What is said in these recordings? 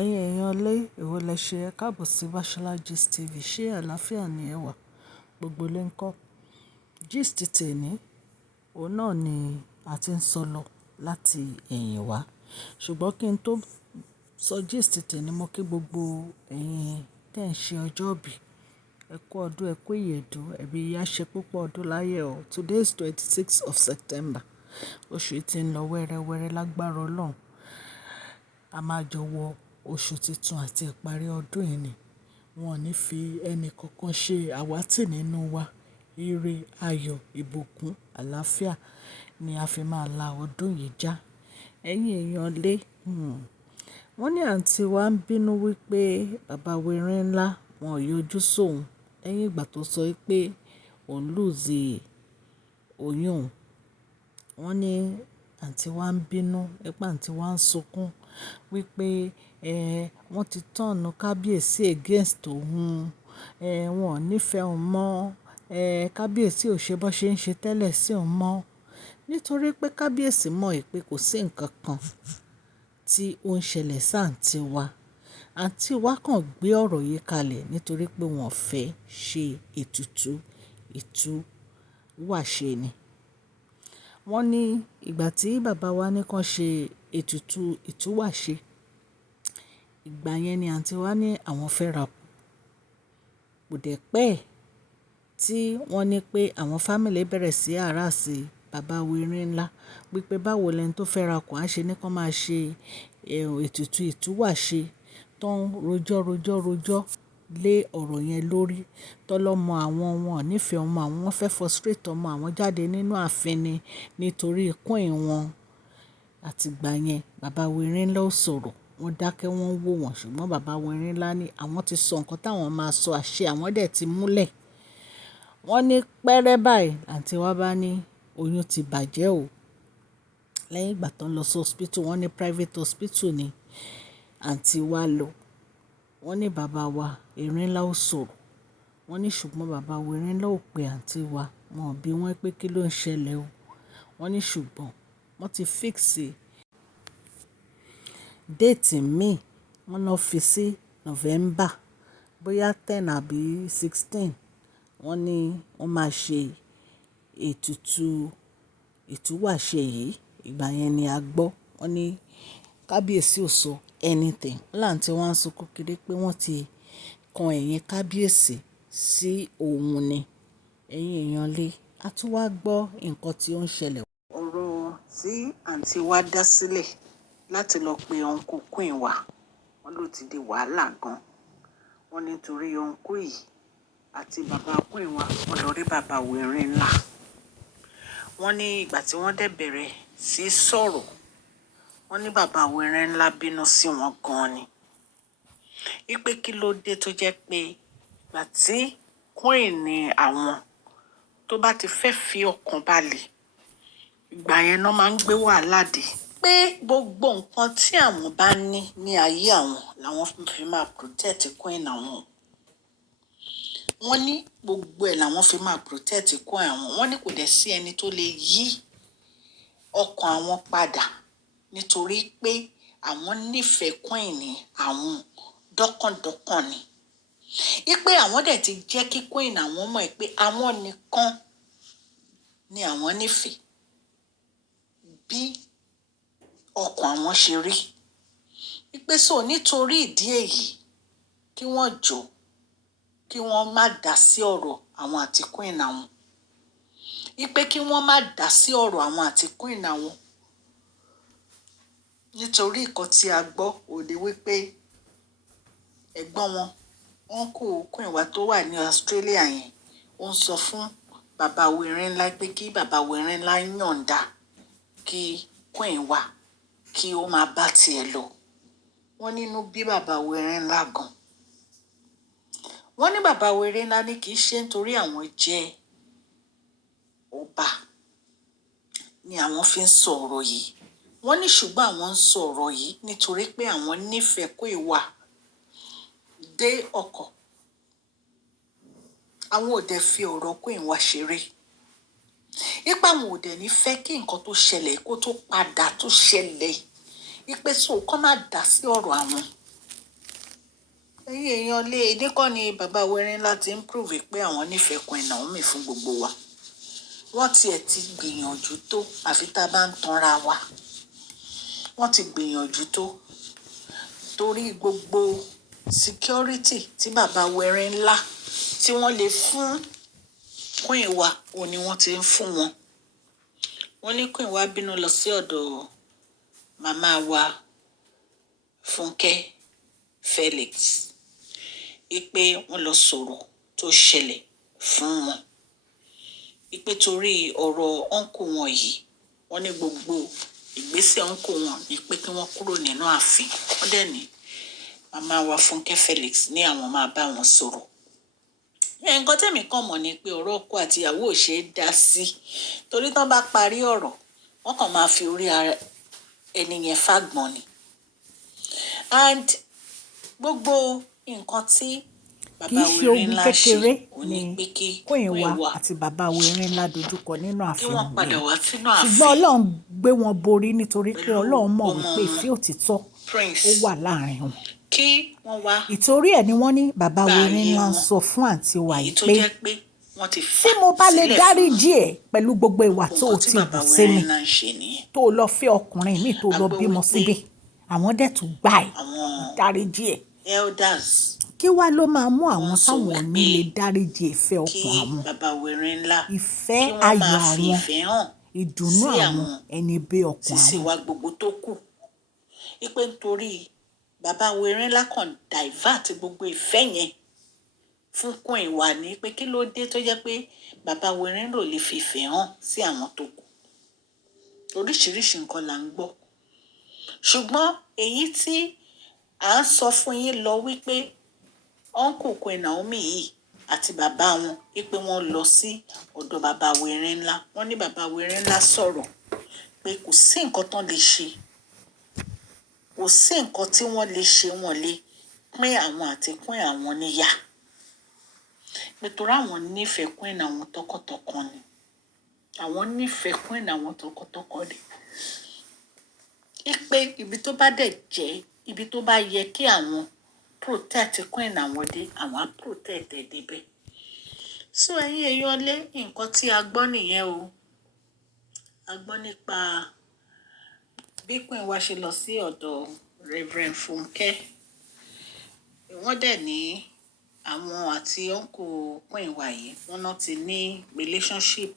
Ẹ̀yin èèyàn ilé, èwo lẹ ṣe ẹ káàbọ̀ sí Bashola Gist TV. Ṣé àlàáfíà ni ẹ wà? Gbogbo ilé ńkọ́. Gist tèní, òun náà ni a ti ń sọ lọ láti ẹ̀yìn wá. Ṣùgbọ́n kí n tó sọ gist tèní, mo kí gbogbo ẹ̀yin tí ẹ̀ ń ṣe ọjọ́ ìbí. Ẹ kú ọdún, ẹ kú ìyèdún, ẹ̀mí yín á ṣe púpọ̀ ọdún láyé o. Today is 26th of September. Oṣù yìí ti ń lọ wẹ́rẹ́wẹ́rẹ́ lágbára Ọlọ́run. A máa jọ wọ oṣù titun àti ìparí ọdún yìí ni. Wọn ò ní fi ẹni kankan ṣe àwátì nínú wa. Ire, ayọ̀, ìbùkún, àlàáfíà ni a fi máa la ọdún yìí já. Ẹ̀yin èèyàn ilé, wọ́n ní àǹtí wa ń bínú wípé bàbá wẹrẹ́ ńlá wọn ò yọjú sóhun lẹ́yìn ìgbà tó sọ wípé òun lose oyún òun. Wọ́n ní àǹtí wa ń bínú, wípé àǹtí wa ń sunkún wípé wọ́n ti turn kábíyèsí against òun. Wọn ò nífẹ̀ẹ́ òun mọ́. Kábíyèsí ò ṣe bó ṣe ń ṣe tẹ́lẹ̀ sí òun mọ́. Nítorí pé kábíyèsí mọ̀ pé kò sí nǹkan kan tí ó ń ṣẹlẹ̀ sí àǹtí wa. Àǹtí wa kàn gbé ọ̀rọ̀ yìí kalẹ̀ nítorí pé wọ́n fẹ́ ṣe ètùtù ìtúwàṣe ni. Wọ́n ní ìgbà tí bàbá wa ní kàn ṣe ètùtù ìtúwàṣe, ìgbà yẹn ni àǹtí wa ní àwọn fẹ́ ra kù. Kò dẹ̀ pẹ́ tí wọ́n ní pé àwọn family bẹ̀rẹ̀ sí harass bàbá wẹrẹ́ ńlá wípé báwo lẹni tó fẹ́ ra kù á ṣe ní kàn máa ṣe ètùtù ìtúwàṣe tó ń rojọ́ lé ọ̀rọ̀ yẹn lórí. Tọ́lọ́mọ àwọn wọn ò nífẹ̀ẹ́ ọmọ àwọn, wọ́n fẹ́ frustrate ọmọ àwọn jáde nínú ààfin ni nítorí queen wọn. Àti ìgbà yẹn bàbá wẹrẹ́ ńlá ò sọ̀rọ̀. Wọ́n dákẹ́ wọ́n wò wọ́n ṣùgbọ́n bàbá wẹrẹ́ ńlá ní àwọn ti sọ nǹkan táwọn máa sọ, àṣẹ àwọn dẹ̀ ti múlẹ̀. Wọ́n ní pẹ́rẹ́ báyìí àǹtí wa bá ní oyún ti bàjẹ́ o. Lẹ́yìn ìgbà tó ń lọ sí hospital, wọ́n ní private hospital ni àǹtí wa lọ. Wọ́n ní bàbá wa wẹrẹ́ ńlá ò sọ̀rọ̀. Wọ́n ní ṣùgbọ́n bàbá wẹrẹ́ ńlá ò pe àǹtí wa. Wọn ò bí wọ́n pé kí ló ń ṣẹlẹ̀ o. Wọ́n ní ṣùgbọ́n wọ́n ti fix date mi. Wọ́n lọ fi sí November, bóyá 10 àbí 16. Wọ́n ní wọ́n máa ṣe ètùtù ìtúwàṣe yìí. Ìgbà yẹn ni a gbọ́. Wọ́n ní kábíyèsí ò sọ anything. Wọ́n láǹtí wa ń sunkún kiri pé wọ́n ti kan ẹ̀yìn kábíyèsí sí òun ni. Ẹ̀yin èèyàn ilé, a tún wá gbọ́ nǹkan tí ó ń ṣẹlẹ̀. Ọ̀rọ̀ tí àǹtí wa dá sílẹ̀ láti lọ pe uncle queen wa, wọ́n ló ti di wàhálà gan. Wọ́n ní torí uncle yìí àti bàbá queen wa, wọ́n lọ rí bàbá wẹrẹ́ ńlá. Wọ́n ní ìgbà tí wọ́n dẹ̀ bẹ̀rẹ̀ sí sọ̀rọ̀, wọ́n ní bàbá wẹrẹ́ ńlá bínú sí wọn gan ni. Wípé kí ló dé tó jẹ́ pé ìgbà tí queen ni àwọn tó bá ti fẹ́ fi ọkàn balẹ̀, ìgbà yẹn náà máa ń gbé wàhálà dé. Pé gbogbo nǹkan tí àwọn bá ní ayé àwọn làwọn fi máa protect queen àwọn. Wọ́n ní gbogbo ẹ̀ làwọn fi máa protect queen àwọn. Wọ́n ní kò dẹ̀ sí ẹni tó lè yí ọkàn àwọn padà nítorí pé àwọn nífẹ̀ẹ́ queen ní àwọn dọ́kàndọ́kàn ni. Wípé àwọn dẹ̀ ti jẹ́ kí queen àwọn mọ̀ pé àwọn nìkan ni àwọn nífẹ̀ẹ́ bí ọkàn àwọn ṣe rí. Wípé so nítorí ìdí èyí kí wọ́n jọ, kí wọ́n má dá sí ọ̀rọ̀ àwọn àti queen àwọn. Wípé kí wọ́n má dá sí ọ̀rọ̀ àwọn àti queen àwọn. Nítorí nǹkan tí a gbọ́ òde wípé ẹ̀gbọ́n wọn, uncle queen wa tó wà ní Australia yẹn, ó ń sọ fún bàbá wẹrẹ́ ńlá pé kí bàbá wẹrẹ́ ńlá yọ̀ǹda kí queen wa kí ó máa bá tiẹ̀ lọ. Wọ́n nínú bí bàbá wẹrẹ́ ńlá gan. Wọ́n ní bàbá wẹrẹ́ ńlá ní kì í ṣe nítorí àwọn jẹ́ ọba ni àwọn fi ń sọ ọ̀rọ̀ yìí. Wọ́n ní ṣùgbọ́n àwọn ń sọ ọ̀rọ̀ yìí nítorí pé àwọn nífẹ̀ẹ́ queen wa dé ọkàn. Àwọn ò dẹ̀ fi ọ̀rọ̀ queen wa ṣeré. Wípé àwọn ò dẹ̀ ní fẹ́ kí nǹkan tó ṣẹlẹ̀ kó tó padà tó ṣẹlẹ̀. Wípé so kọ́ má dá sí ọ̀rọ̀ àwọn. ẹ̀yin èèyàn lé èdè kọ́ ni bàbá wẹrin láti ń prove pé àwọn nífẹ̀ẹ́ Queen Naomi fún gbogbo wa. Wọ́n tiẹ̀ ti gbìyànjú tó àfi tá a bá ń tanra wa. Wọ́n ti gbìyànjú tó torí gbogbo security tí bàbá wẹrin ńlá tí wọ́n lè fún Queen wa òun ni wọ́n ti ń fún wọn. Wọ́n ní Queen wa bínú lọ sí ọ̀dọ̀ màmá wa Fúnkẹ́ Felix ipe wọ́n lọ sọ̀rọ̀ tó ṣẹlẹ̀ fún wọn ipe torí ọ̀rọ̀ ọ̀nkù wọn yìí wọ́n ní gbogbo ìgbésẹ̀ ọ̀nkù wọn ni pé kí wọ́n kúrò nínú ààfin. Wọ́n dẹ̀ ní màmá wa Fúnkẹ́ Felix ní àwọn máa bá wọn sọ̀rọ̀. Nǹkan tẹ̀mí kàn mọ̀ ni pé ọ̀rọ̀ ọkọ àti ìyàwó ò ṣe é dá sí torí tán bá parí ọ̀rọ̀ wọ́n kàn máa fi orí ẹni yẹn fàgbọ́n ni. And gbogbo nǹkan tí bàbá wẹrin ńlá ṣe kò ní pé kí Queen wa àti bàbá wẹrin ńlá dojúkọ nínú ààfin kí wọ́n padà wá sínú ààfin. ṣùgbọ́n Ọlọ́run gbé wọn borí nítorí pé Ọlọ́run mọ̀ wípé ìfẹ́ òtítọ́ ó wà láàrin wọn. Kí wọ́n wá. Ìtorí ẹ̀ ni wọ́n ní bàbá wẹrin ńlá ń sọ fún àǹtí wa yìí pé tí mo bá lè dáríjì ẹ́ pẹ̀lú gbogbo ìwà tó o ti wù sí mi tó o lọ fẹ́ ọkùnrin mi tó o lọ bímọ síbí àwọn dẹ̀ tún gbà ẹ́ dáríjì ẹ̀. Elders kí wá ló máa mú àwọn táwọn ní lè dáríjì ìfẹ́ ọkàn àwọn ìfẹ́ ayọ̀ àwọn ìdùnnú àwọn ẹni bí ọkàn àwọn. sísè wa gbogbo tó kù ipe nítorí bàbá wẹrin ńlá kan divert gbogbo ìfẹ́ yẹn fún Queen wa ní pé kí ló dé tó jẹ́ pé bàbá wẹrin ló lè fi ìfẹ́ hàn sí àwọn tó kù. Oríṣiríṣi nǹkan là ń gbọ́ ṣùgbọ́n èyí tí à ń sọ fún yín lọ wípé uncle Queen Naomi yìí àti bàbá wọn wípé wọ́n lọ sí ọ̀dọ̀ bàbá wẹrin ńlá. Wọ́n ní bàbá wẹrin ńlá sọ̀rọ̀ pé kò sí nǹkan tán lè ṣe kò sí nǹkan tí wọ́n lè ṣe wọ́n lè pín àwọn àti Queen àwọn níyà nítorí àwọn nífẹ̀ẹ́ Queen àwọn tọkàntọkàn ni àwọn nífẹ̀ẹ́ Queen àwọn tọkàntọkàn ni ipe ibi tó bá dẹ̀ jẹ́ ibi tó bá yẹ kí àwọn protect Queen àwọn dé àwọn á protect ẹ̀ débẹ̀. So ẹ̀yin èèyàn lé nǹkan tí a gbọ́ nìyẹn o a gbọ́ nípa bí Queen wa ṣe lọ sí ọ̀dọ̀ Reverend Fúnkẹ́. Wọ́n dẹ̀ ní àwọn àti uncle Queen wa yìí wọ́n náà ti ní relationship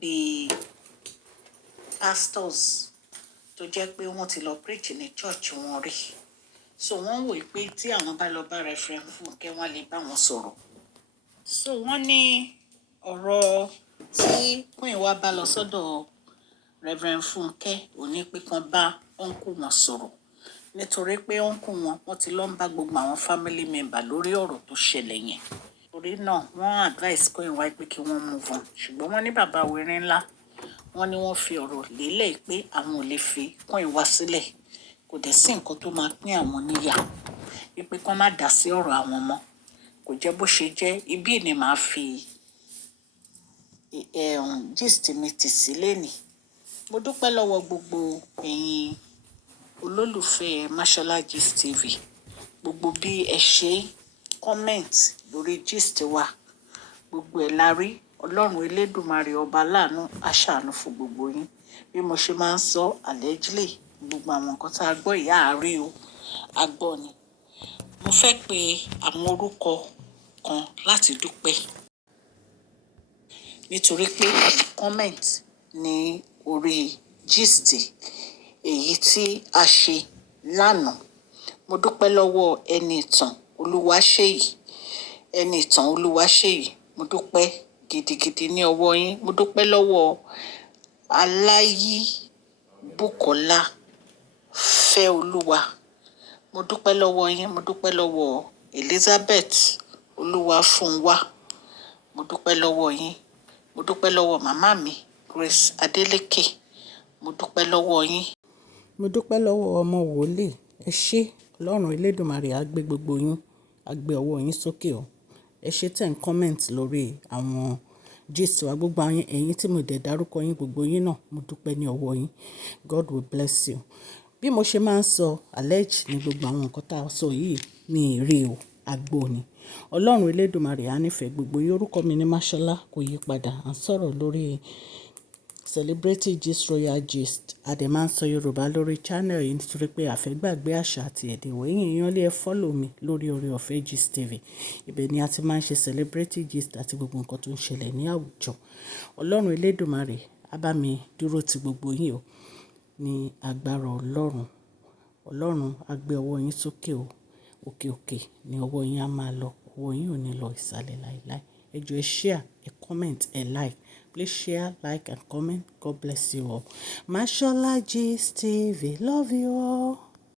bíi pastors tó jẹ́ pé wọ́n ti lọ preach ní church wọn rí. So wọ́n wò pé tí àwọn bá lọ bá Reverend Fúnkẹ́ wọ́n lè bá wọn sọ̀rọ̀. So wọ́n ní ọ̀rọ̀ tí Queen wa bá lọ sọ́dọ̀ Reverend Fúnkẹ́ ò ní pé kán bá uncle wọn sọ̀rọ̀ nítorí pé uncle wọn wọ́n ti lọ ń bá gbogbo àwọn family member lórí ọ̀rọ̀ tó ṣẹlẹ̀ yẹn. Torí náà wọ́n advice Queen wa pé kí wọ́n move on ṣùgbọ́n wọ́n ní bàbá wẹrin ńlá wọ́n ní wọ́n fi ọ̀rọ̀ lélẹ̀ pé àwọn ò lè fi Queen wa sílẹ̀ kò dẹ̀ sí nǹkan tó máa pín àwọn níyà wípé kán má dá sí ọ̀rọ̀ àwọn mọ́ kò jẹ́ bó ṣe jẹ́ ibí ni màá fi gist mi tì sí lẹ́nìí. Mo dúpẹ́ lọ́wọ́ gbogbo ẹ̀yin olólùfẹ́ Mashola Gist TV gbogbo bí ẹ ṣe comment lórí gist wa gbogbo ẹ̀ la rí Ọlọ́run Elédùmarè ọba láàánú á ṣàánú fún gbogbo yín bí mo ṣe máa ń sọ allegedly gbogbo àwọn nǹkan tá a gbọ́ ìyá àárí o a gbọ́ ni. Mo fẹ́ pe àwọn orúkọ kan láti dúpẹ́ nítorí pé comment ní orí gist èyí tí a ṣe lánàá. Mo dúpẹ́ lọ́wọ́ Ẹniìtàn Olúwaṣèyí Ẹniìtàn Olúwaṣèyí mo dúpẹ́ gidigidi ní ọwọ́ yín. Mo dúpẹ́ lọ́wọ́ Aláyíbùkọ́lá Fẹ́olúwa mo dúpẹ́ lọ́wọ́ yín. Mo dúpẹ́ lọ́wọ́ Elizabeth Olúwafúnwá mo dúpẹ́ lọ́wọ́ yín. Mo dúpẹ́ lọ́wọ́ màmá mi Grace Adélékè mo dúpẹ́ lọ́wọ́ yín. Mo dúpẹ́ lọ́wọ́ ọmọ wòlíì ẹ ṣé Ọlọ́run Elédùmarè á gbé gbogbo yín á gbé ọwọ́ yín sókè o ẹ ṣé tẹ̀ ń comment lórí àwọn gist wa gbogbo ẹ̀yin tí mo dẹ̀ dárúkọ yín gbogbo yín náà mo dúpẹ́ ní ọwọ́ yín God will bless you. Bí mo ṣe máa ń sọ allege ní gbogbo àwọn nǹkan tá a sọ yìí ní èrè o, àgbo ni. Ọlọ́run Elédùmarè á nífẹ̀ẹ́ gbogbo yín. Orúkọ mi ni Máṣọ́lá, kò yí padà. À ń sọ̀rọ̀ lórí Celebrity Gist, Royal Gist. A dẹ̀ máa ń sọ Yorùbá lórí channel yìí nítorí pé a fẹ́ gbàgbé àṣà àti èdè wa. Èèyàn lè follow mi lórí Oore-ọ̀fẹ́ Gist TV. Ibẹ̀ ni a ti máa ń ṣe Celebrity Gist àti gbogbo nǹkan tó ń ṣẹlẹ̀ ní àwùjọ. Ọlọ́run Elédùmarè á bá mi dúró ti gbogbo yín o, ní agbára Ọlọ́run. Ọlọ́run á gbé ọwọ́ yín sókè o. Òkè òkè ni ọwọ́ yín á máa lọ. Ọwọ́ yín ò ní lọ ìsàlẹ̀ láìláì. Ẹ jọ̀ọ́ ẹ share, ẹ comment, ẹ like. Please share, like and comment. God bless you all. Mashola Gist TV. Love you all.